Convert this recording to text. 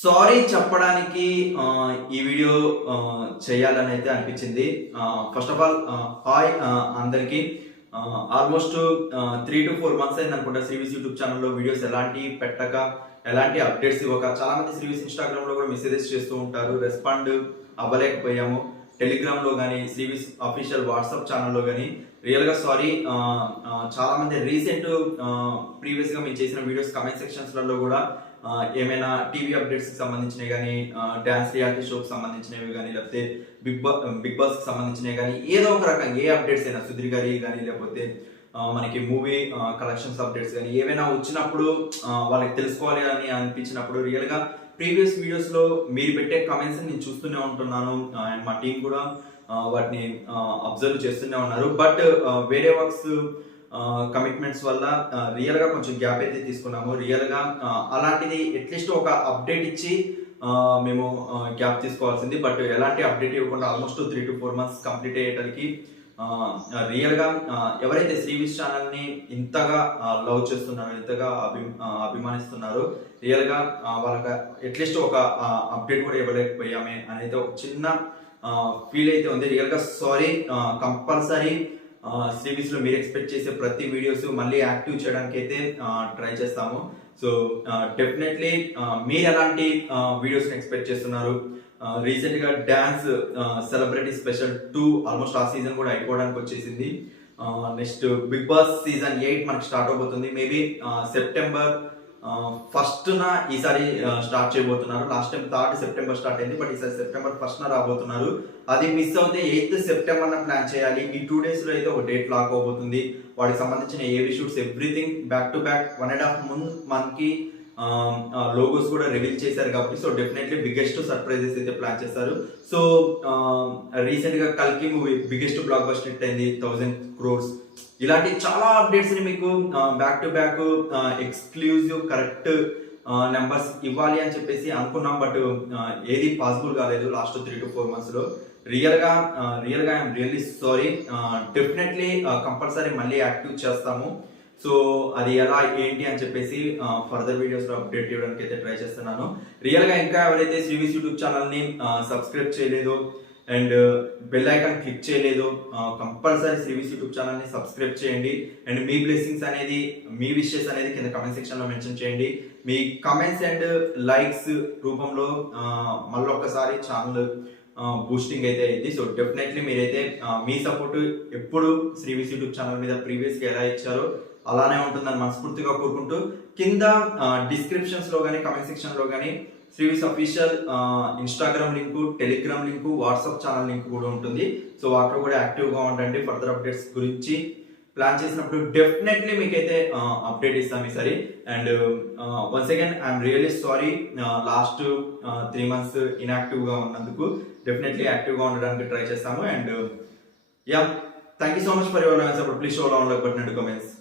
Sorry చెప్పడానికి ఈ video చేయాలని అయితే అనిపించింది. ఫస్ట్ ఆఫ్ ఆల్ హాయ్ అందరికీ. ఆల్మోస్ట్ 3 to 4 మంత్స్ అయింది అనుకుంటా శ్రీవిస్ యూట్యూబ్ ఛానల్లో వీడియోస్ ఎలాంటి పెట్టక, ఎలాంటి అప్డేట్స్ ఇవ్వక. చాలా మంది శ్రీవిస్ ఇన్స్టాగ్రామ్ లో కూడా మెసేజెస్ చేస్తూ ఉంటారు, రెస్పాండ్ అవ్వలేకపోయాము. టెలిగ్రామ్ లో కానీ, శ్రీవిస్ అఫీషియల్ వాట్సాప్ ఛానల్లో కానీ రియల్ గా సారీ. చాలా మంది రీసెంట్ ప్రీవియస్ గా మేము చేసిన వీడియోస్ కమెంట్ సెక్షన్స్ లలో కూడా ఏమైనా టీవీ అప్డేట్స్ కి సంబంధించినవి కానీ, డాన్స్ రియాలిటీ షోకి సంబంధించినవి కానీ, లేకపోతే బిగ్ బాస్ కి సంబంధించినవి కానీ, ఏదో ఒక రకంగా ఏ అప్డేట్స్ అయినా సుధీర్ గారి కానీ, లేకపోతే మనకి మూవీ కలెక్షన్స్ అప్డేట్స్ కానీ ఏమైనా వచ్చినప్పుడు వాళ్ళకి తెలుసుకోవాలి అని అనిపించినప్పుడు రియల్ గా ప్రీవియస్ వీడియోస్ లో మీరు పెట్టే కమెంట్స్ నేను చూస్తూనే ఉంటున్నాను. అండ్ మా టీం కూడా వాటిని అబ్జర్వ్ చేస్తూనే ఉన్నారు. బట్ వేరే వర్క్స్ కమిట్మెంట్స్ వల్ల రియల్ గా కొంచెం గ్యాప్ అయితే తీసుకున్నాము. రియల్ గా అలాంటిది అట్లీస్ట్ ఒక అప్డేట్ ఇచ్చి మేము గ్యాప్ తీసుకోవాల్సింది. బట్ ఎలాంటి అప్డేట్ ఇవ్వకుండా ఆల్మోస్ట్ 3 to 4 మంత్స్ కంప్లీట్ అయ్యేటరికి రియల్ గా ఎవరైతే శ్రీవిస్ ఛానల్ ని ఇంతగా లవ్ చేస్తున్నారో, ఇంతగా అభిమానిస్తున్నారో, రియల్ గా వాళ్ళకి అట్లీస్ట్ ఒక అప్డేట్ కూడా ఇవ్వలేకపోయామే అనేది ఒక చిన్న ఫీల్ అయితే ఉంది. రియల్ గా సారీ. కంపల్సరీ శ్రీవిస్ లో మీరు ఎక్స్పెక్ట్ చేసే ప్రతి వీడియోస్ మళ్ళీ యాక్టివ్ చేయడానికి అయితే ట్రై చేస్తాము. సో డెఫినెట్లీ మీరు ఎలాంటి వీడియోస్ ఎక్స్పెక్ట్ చేస్తున్నారు? రీసెంట్ గా డాన్స్ సెలబ్రిటీ స్పెషల్ 2 ఆల్మోస్ట్ ఆ సీజన్ కూడా అయిపోవడానికి వచ్చేసింది. నెక్స్ట్ బిగ్ బాస్ సీజన్ 8 మనకి స్టార్ట్ అవబోతుంది. మేబీ సెప్టెంబర్ 1st ఈసారి స్టార్ట్ చేయబోతున్నారు. Last time 3rd September start అయింది, బట్ ఈసారి సెప్టెంబర్ 1st రాబోతున్నారు. అది మిస్ అవుతే 8th సెప్టెంబర్ ప్లాన్ చేయాలి. ఈ 2 days లో అయితే ఒక డేట్ లాక్ అవబోతుంది. వాటికి సంబంధించిన ఏవి shoots everything back to back 1.5 month కి లోగోస్ కూడా రివీల్ చేశారు కాబట్టి సో డెఫినెట్లీ బిగ్గెస్ట్ సర్ప్రైజెస్ అయితే ప్లాన్ చేస్తారు. సో రీసెంట్ గా కల్కి movie biggest block buster hit అయింది, 1000 crores. ఇలాంటి చాలా అప్డేట్స్ ని మీకు back to back exclusive correct numbers ఇవ్వాలి అని చెప్పేసి అనుకున్నాం. బట్ ఏది పాసిబుల్ కాలేదు లాస్ట్ 3 to 4 months లో. రియల్ గా I'm really sorry. Definitely compulsory మళ్ళీ యాక్టివ్ చేస్తాము. సో అది ఎలా ఏంటి అని చెప్పేసి ఫర్దర్ వీడియోస్ లో అప్డేట్ చేయడానికి అయితే ట్రై చేస్తున్నాను. రియల్ గా ఇంకా ఎవరైతే శ్రీవిస్ యూట్యూబ్ ఛానల్ ని సబ్స్క్రైబ్ చేయలేదు అండ్ బెల్ ఐకాన్ క్లిక్ చేయలేదు, కంపల్సరీ శ్రీవిస్ యూట్యూబ్ ఛానల్ ని సబ్స్క్రైబ్ చేయండి. అండ్ మీ బ్లెస్సింగ్స్ అనేది, మీ విషెస్ అనేది కింద కమెంట్ సెక్షన్ లో మెన్షన్ చేయండి. మీ కమెంట్స్ అండ్ లైక్స్ రూపంలో మళ్ళీ ఒక్కసారి ఛానల్ బూస్టింగ్ అయితే అయింది. సో డెఫినెట్లీ మీరైతే మీ సపోర్ట్ ఎప్పుడు శ్రీవిస్ యూట్యూబ్ ఛానల్ మీద ప్రీవియస్ గా ఎలా ఇచ్చారో అలానే ఉంటుందని మనస్ఫూర్తిగా కోరుకుంటూ, కింద డిస్క్రిప్షన్స్ లో కానీ, కమెంట్ సెక్షన్ లో కానీ శ్రీవిస్ official Instagram link, Telegram link, WhatsApp channel link కూడా ఉంటుంది. సో వాటిలో కూడా యాక్టివ్ గా ఉండండి. ఫర్దర్ అప్డేట్స్ గురించి ప్లాన్ చేసినప్పుడు డెఫినెట్లీ మీకైతే అప్డేట్ ఇస్తాం ఈసారి. And once again I'm really sorry last 3 months inactive గా ఉన్నందుకు. డెఫినెట్లీ యాక్టివ్ గా ఉండడానికి ట్రై చేస్తాము. And yeah, thank you so much for your support. Please show love and like button and comments.